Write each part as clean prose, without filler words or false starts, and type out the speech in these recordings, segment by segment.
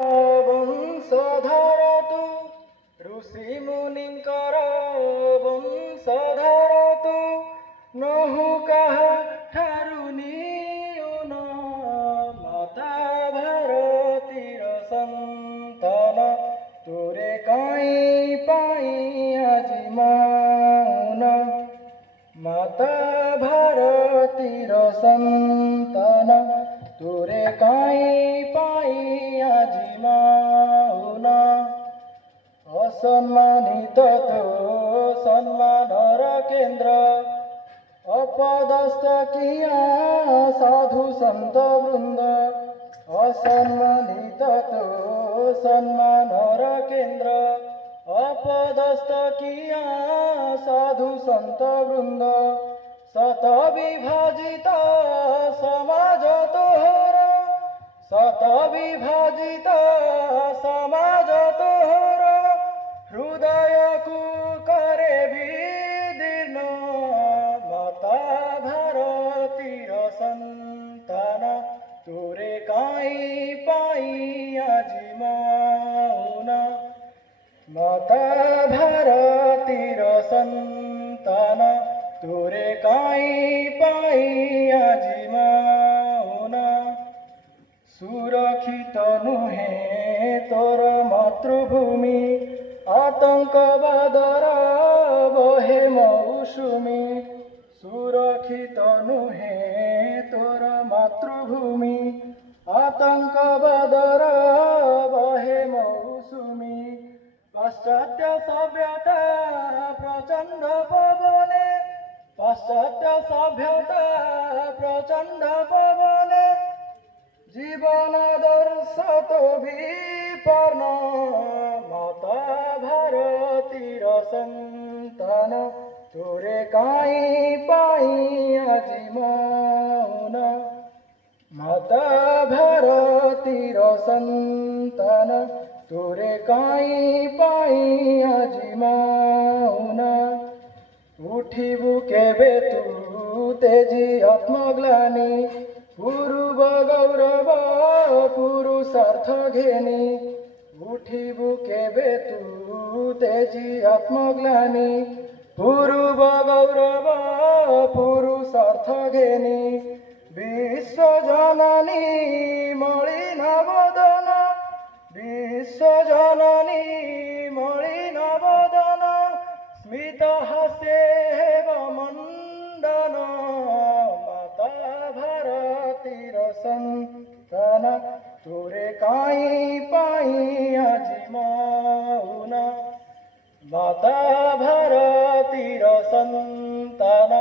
ବଂଶଧର ତୁ ଋଷି ମୁନିଙ୍କର ବଂଶଧର ତୁ ନହୁ କାହା ଠାରୁ ନିଉନ ମାତା ଭାରତୀର ସନ୍ତାନ ତୋରେ କାଇଁ ପାଇଁ ଆଜି ମୌନ ମାତା ଭାରତୀର ସନ୍ତାନ ତୋରେ କାଇଁ ପାଇଁ ଆଜି ମୌନ অসম্মানিত তো সম্মানর কেন্দ্র অপদস্থ কিয়া সাধু সন্ত বৃন্দ অসম্মানিত তো সম্মানর কেন্দ্র অপদস্থ কিয়া সাধু সন্ত বৃন্দ শত বিভাজিত সমাজ তোহর শত বিভাজিত সমাজ তোহর হৃদয়কু করে বিদীর্ণ মাতা ভারতীর সন্তান তোরে কাই পাই আজি মৌন মাতা ভারতীর সন্তান তোরে কাই পাই আজি মৌন সুরক্ষিত নুহে তোর মাতৃভূমি আতঙ্কবাদর বহে মৌসুমী সুরক্ষিত নুহে তোর মাতৃভূমি আতঙ্কবাদর বহে মৌসুমী পাশ্চাত্য সভ্যতা প্রচণ্ড পবনে পাশ্চাত্য সভ্যতা প্রচণ্ড পবনে জীবন দর্শত বিপন্ন মাতা ভারতীর সন্তান তোরে কাই পাই আজি মৌন মাতা ভারতীর সন্তান তোরে কাই পাই আজি মৌন উঠিবু কেবে তু তেজি আত্মগ্লানি পূর্ব গৌরব পুরুষার্থ ঘেনি উঠিবু কেবে তু তেজি আত্মগ্লানি পূর্ব গৌরব পুরুষার্থ ঘেনি বিশ্ব জননী মলিন বদন বিশ্ব জননী মলিন বদন স্মিত হাসে হেব মণ্ডন মাতা ভারতীর সন্তান তোরে কাই পাই আজি মৌন মাতা ভারতীর সন্তান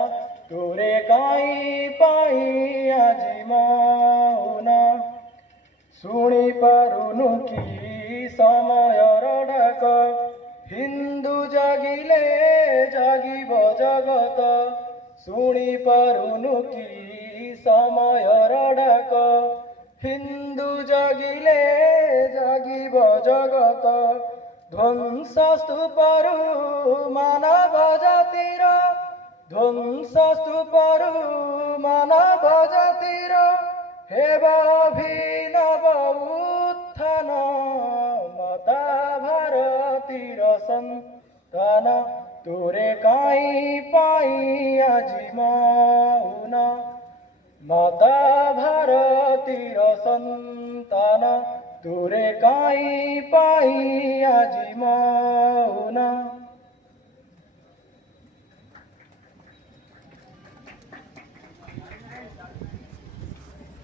তোরে কাই পাই আজি মৌন শুনি পারুনু কি সময়র ডাক হিন্দু জাগিলে জাগিব জগত শুনি পারুনু কি সময়র ডাক হিন্দু জাগিলে জাগিব জগত ধ্বংস স্তূপরু মানব জাতির ধ্বংস স্তূপরু মানব জাতির হেব অভিনব উত্থান মাতা ভারতীর সন্তান তোরে কাই পাই আজি মৌন মাতা ভারতীর সন্তান তোরে কাই পাই